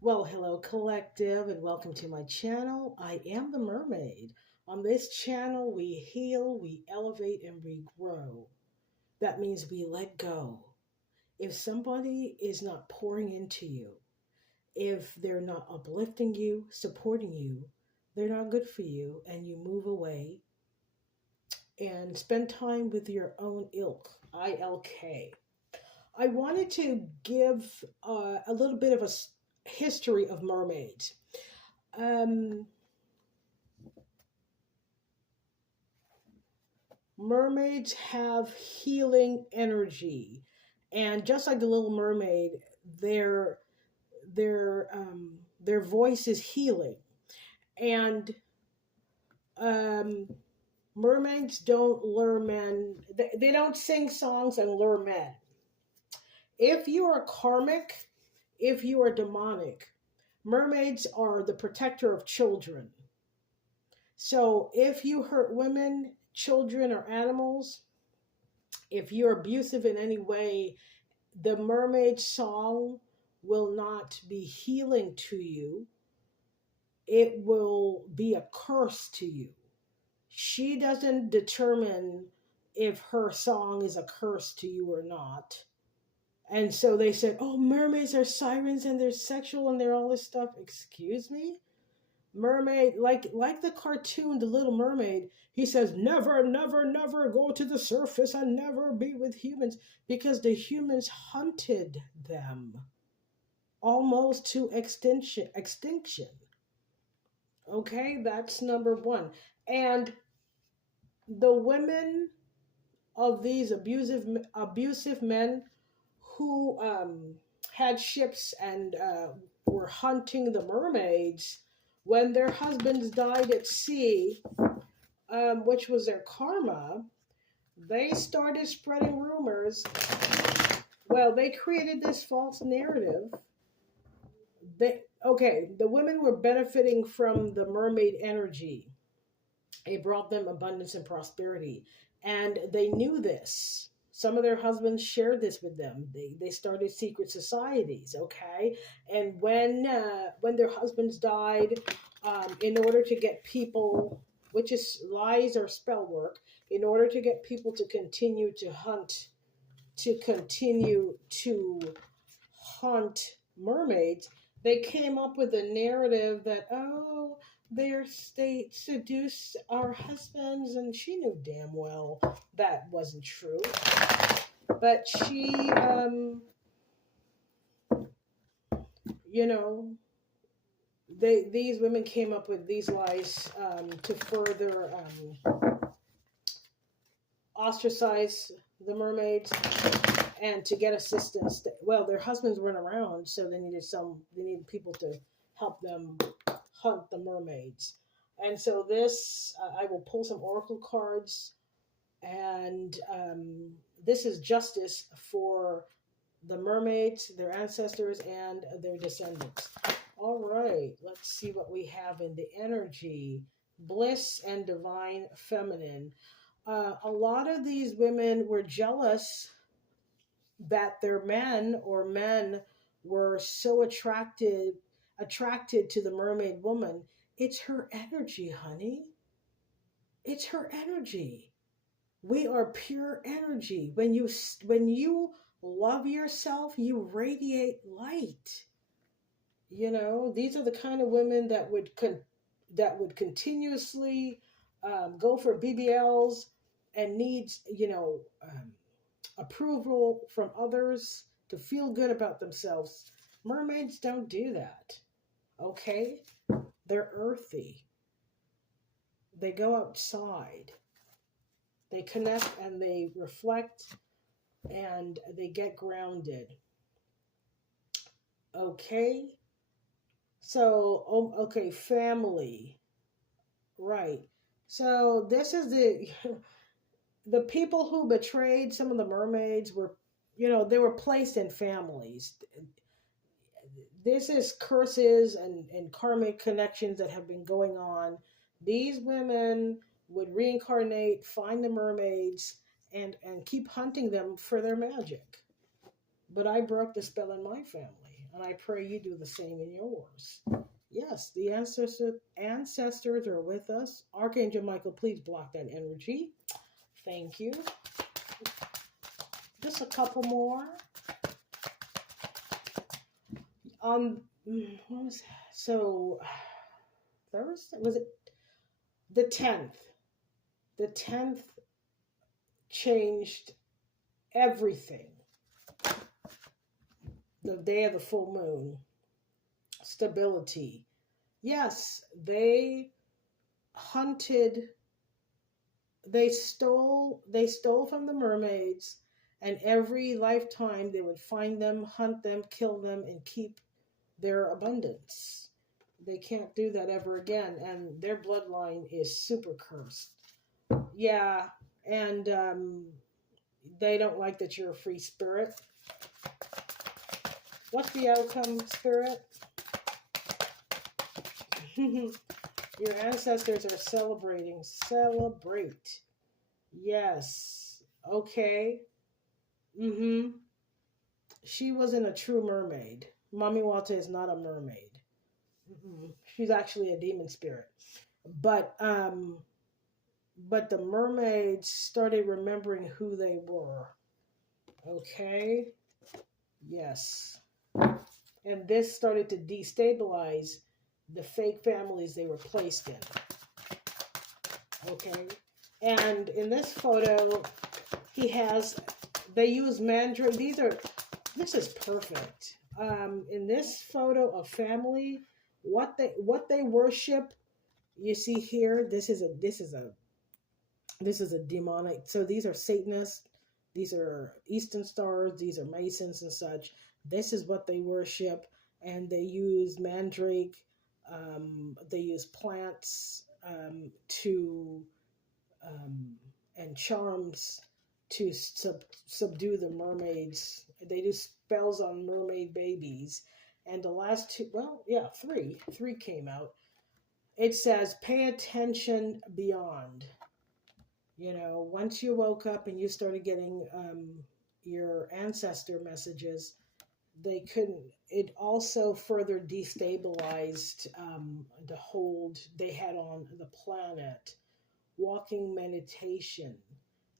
Well, hello, collective, and welcome to my channel. I am the Mermaid. On this channel, we heal, we elevate, and we grow. That means we let go. If somebody is not pouring into you, if they're not uplifting you, supporting you, they're not good for you, and you move away and spend time with your own ilk, ILK. I wanted to give a little bit of a history of mermaids. Um, Mermaids have healing energy, and just like the Little Mermaid, their their voice is healing. And um, mermaids don't lure men. They don't sing songs and lure men. If you are karmic, if you are demonic, mermaids are the protector of children. So if you hurt women, children, or animals, if you're abusive in any way, the mermaid song will not be healing to you. It will be a curse to you. She doesn't determine if her song is a curse to you or not. And so they said, oh, mermaids are sirens and they're sexual and they're all this stuff. Excuse me? Mermaid, like the cartoon The Little Mermaid, he says never, never, never go to the surface and never be with humans because the humans hunted them almost to extinction. Okay, that's number one. And the women of these abusive men who had ships and were hunting the mermaids when their husbands died at sea, which was their karma, they started spreading rumors. Well, they created this false narrative. The women were benefiting from the mermaid energy. It brought them abundance and prosperity, and they knew this. Some of their husbands shared this with them. They started secret societies, okay? And when their husbands died, in order to get people, which is lies or spell work, in order to get people to continue to hunt, to continue to hunt mermaids, they came up with a narrative that, oh, they seduced our husbands, and she knew damn well that wasn't true. But she, you know, these women came up with these lies to further ostracize the mermaids and to get assistance. Well, their husbands weren't around, so they needed people to help them hunt the mermaids. And so this, I will pull some oracle cards, and this is justice for the mermaids, their ancestors, and their descendants. All right, let's see what we have in the energy. Bliss and divine feminine. A lot of these women were jealous that their men were so attracted to the mermaid woman. It's her energy, honey. It's her energy. We are pure energy. When you love yourself, you radiate light. These are the kind of women that would continuously go for BBLs and needs approval from others to feel good about themselves. Mermaids don't do that. Okay? They're earthy. They go outside. They connect and they reflect and they get grounded. Okay? So, okay, family. Right. So this is the people who betrayed some of the mermaids were, they were placed in families. This is curses and karmic connections that have been going on. These women would reincarnate, find the mermaids, and keep hunting them for their magic. But I broke the spell in my family. And I pray you do the same in yours. Yes, the ancestors are with us. Archangel Michael, please block that energy. Thank you. Just a couple more. What was that? So Thursday, was it the 10th? The 10th changed everything. The day of the full moon. Stability. Yes, they hunted, they stole from the mermaids, and every lifetime they would find them, hunt them, kill them, and keep their abundance. They can't do that ever again, and their bloodline is super cursed. Yeah, and they don't like that you're a free spirit. What's the outcome, spirit? Your ancestors are celebrating. Celebrate. Yes. Okay. She wasn't a true mermaid. Mami Wata is not a mermaid. She's actually a demon spirit. But the mermaids started remembering who they were. Okay? Yes. And this started to destabilize the fake families they were placed in. Okay? And in this photo, they use mandrake. This is perfect. In this photo of family, what they worship, you see here, this is a demonic. So these are Satanists, these are Eastern Stars, these are Masons and such. This is what they worship, and they use mandrake. They use plants and charms to subdue the mermaids. They do spells on mermaid babies. And the last three came out. It says, pay attention beyond. Once you woke up and you started getting your ancestor messages, it also further destabilized the hold they had on the planet. Walking meditation,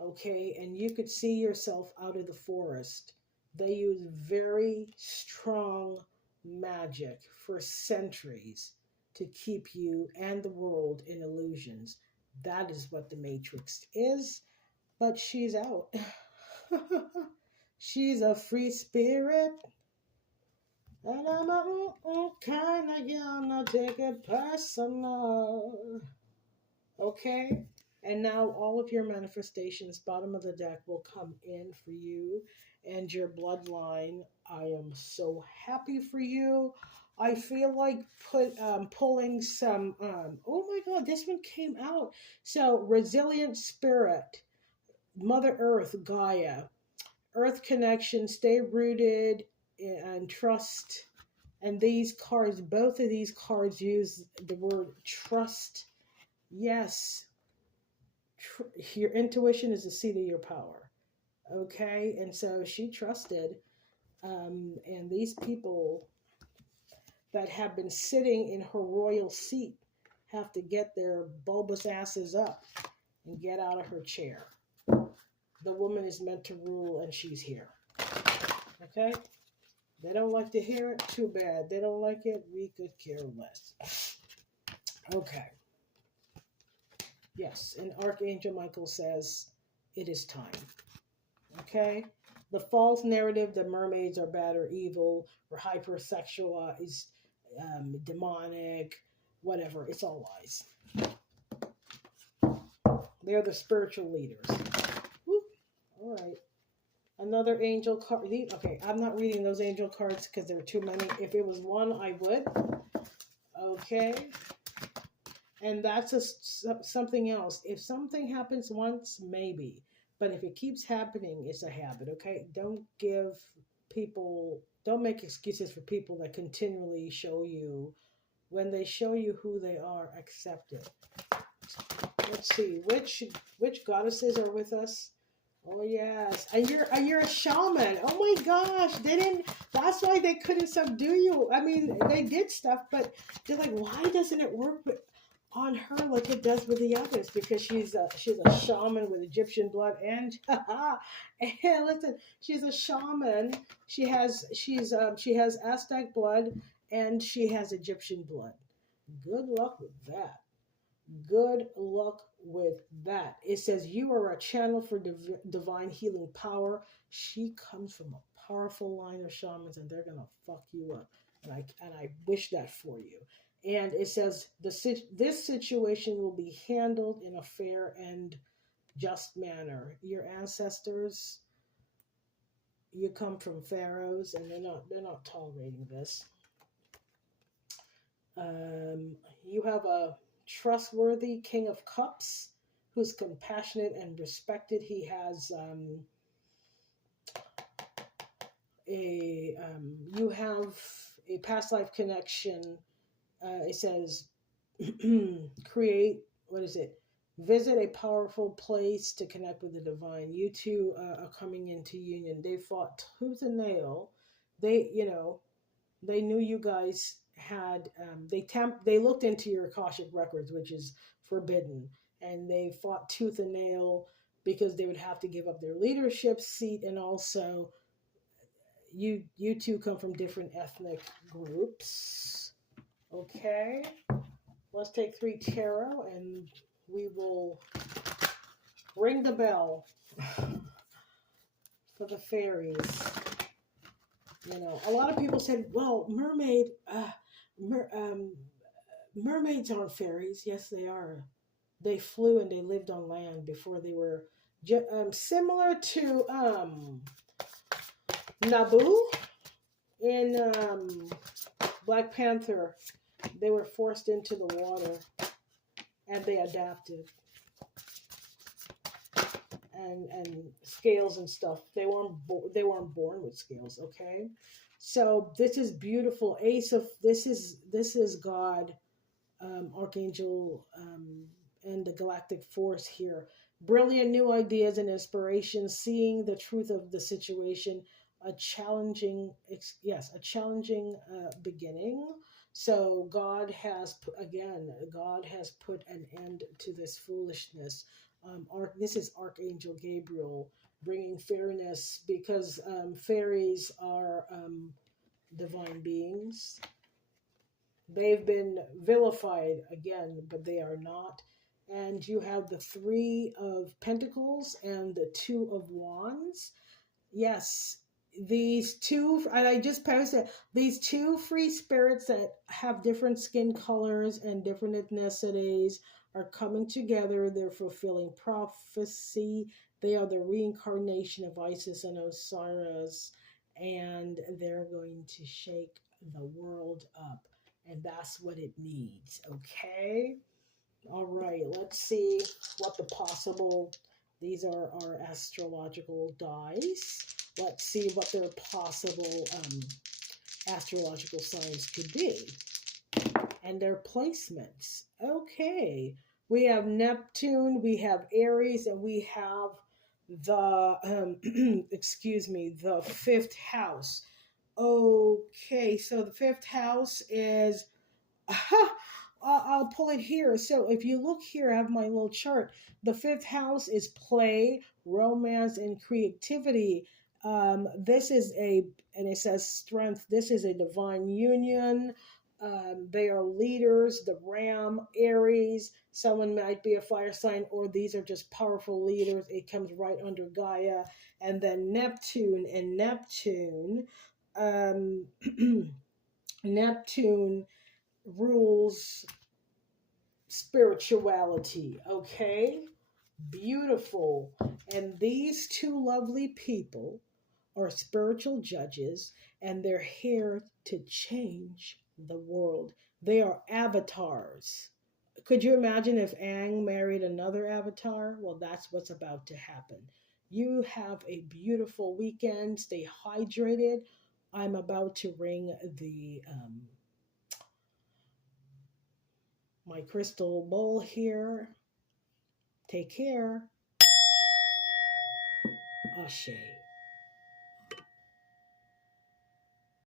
okay? And you could see yourself out of the forest. They use very strong magic for centuries to keep you and the world in illusions. That is what the Matrix is, but she's out. She's a free spirit. And I'm a kind of young, not take it personal. Okay? And now all of your manifestations, bottom of the deck, will come in for you and your bloodline. I am so happy for you. I feel like pulling some, oh my God, this one came out. So, resilient spirit, Mother Earth, Gaia, Earth connection, stay rooted and trust. And these cards, both of these cards use the word trust. Yes. Your intuition is the seat of your power. Okay? And so she trusted. And these people that have been sitting in her royal seat have to get their bulbous asses up and get out of her chair. The woman is meant to rule, and she's here. Okay? They don't like to hear it. Too bad. They don't like it. We could care less. Okay. Yes, and Archangel Michael says it is time. Okay? The false narrative that mermaids are bad or evil or hypersexualized, demonic, whatever, it's all lies. They're the spiritual leaders. Woo. All right. Another angel card. Okay, I'm not reading those angel cards because there are too many. If it was one, I would. Okay. And that's something else. If something happens once, maybe. But if it keeps happening, it's a habit, okay? Don't make excuses for people that continually show you. When they show you who they are, accept it. Let's see, which goddesses are with us? Oh yes, and you're a shaman. Oh my gosh, they didn't. That's why they couldn't subdue you. I mean, they did stuff, but they're like, why doesn't it work on her like it does with the others? Because she's a shaman with Egyptian blood, and and listen, she's a shaman. She has Aztec blood, and she has Egyptian blood. Good luck with that. Good luck with that. It says you are a channel for divine healing power. She comes from a powerful line of shamans, and they're gonna fuck you up. And I wish that for you. And it says this situation will be handled in a fair and just manner. Your ancestors, you come from pharaohs, and they're not tolerating this. You have a trustworthy King of Cups who's compassionate and respected. He has you have a past life connection. It says create, what is it? Visit a powerful place to connect with the divine. You two are coming into union. They fought tooth and nail. They knew you guys had they looked into your Akashic records, which is forbidden, and they fought tooth and nail because they would have to give up their leadership seat, and also you two come from different ethnic groups. Okay, let's take 3 tarot, and we will ring the bell for the fairies. A lot of people said, well, mermaids aren't fairies. Yes, they are. They flew and they lived on land before they were similar to Naboo in Black Panther. They were forced into the water and they adapted. And scales and stuff. They weren't born with scales. Okay, so this is beautiful. This is God, Archangel, and the galactic force here. Brilliant new ideas and inspirations. Seeing the truth of the situation. A challenging beginning. So God has put an end to this foolishness. This is Archangel Gabriel bringing fairness, because fairies are divine beings. They've been vilified again, but they are not. And you have the 3 of Pentacles and the 2 of Wands. Yes, these two, and I just posted, these 2 free spirits that have different skin colors and different ethnicities are coming together. They're fulfilling prophecy. They are the reincarnation of Isis and Osiris, and they're going to shake the world up. And that's what it needs. Okay? All right, let's see what the possible, these are our astrological dice. Let's see what their possible astrological signs could be and their placements. Okay, we have Neptune, we have Aries, and we have the, excuse me, the 5th house. Okay, so the 5th house is, I'll pull it here. So if you look here, I have my little chart. The 5th house is play, romance, and creativity. This is and it says strength. This is a divine union. They are leaders. The Ram, Aries. Someone might be a fire sign, or these are just powerful leaders. It comes right under Gaia. And then Neptune. And Neptune rules spirituality. Okay, beautiful. And these 2 lovely people are spiritual judges, and they're here to change the world. They are avatars. Could you imagine if Aang married another avatar? Well, that's what's about to happen. You have a beautiful weekend. Stay hydrated. I'm about to ring the my crystal bowl here. Take care. Ashe.